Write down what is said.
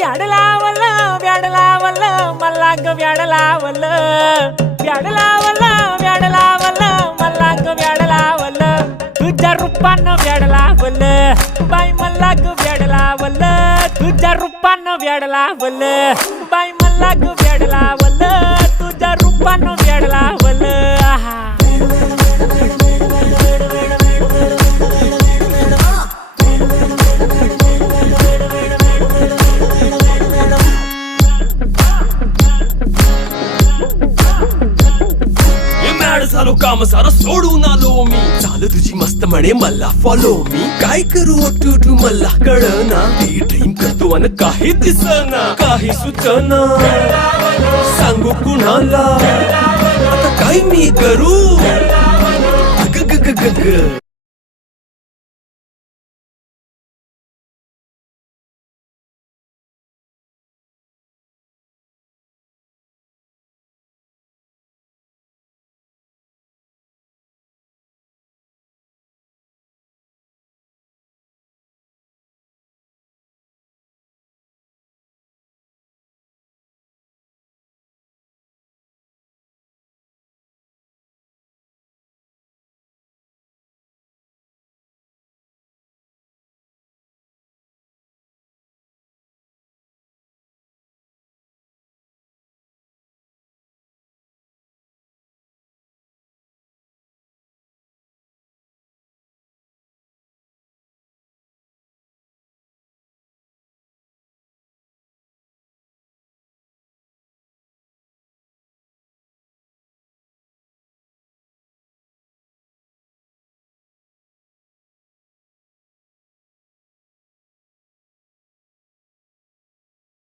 व्याड लावलं व्याड लावलं मला ग व्याड लावलं व्याड लावलं व्याड लावलं मला ग व्याड लावलं तुझ्या रूपानं व्याड लावलं बाई मला ग व्याड लावलं तुझ्या रूपानं व्याड लावलं बाई मला ग व्याड लावलं तुझ्या रूपानं व्याड लावलं आहा झालो काम सारं सोडून आलो मी चाल तुझी मस्त म्हणे मला फॉलो मी काय करू टू मला कळना ती ड्रीम करतो अन काही दिसना काही सुचना सांगू कुणाला आता काय मी करू ग ग ग ग ग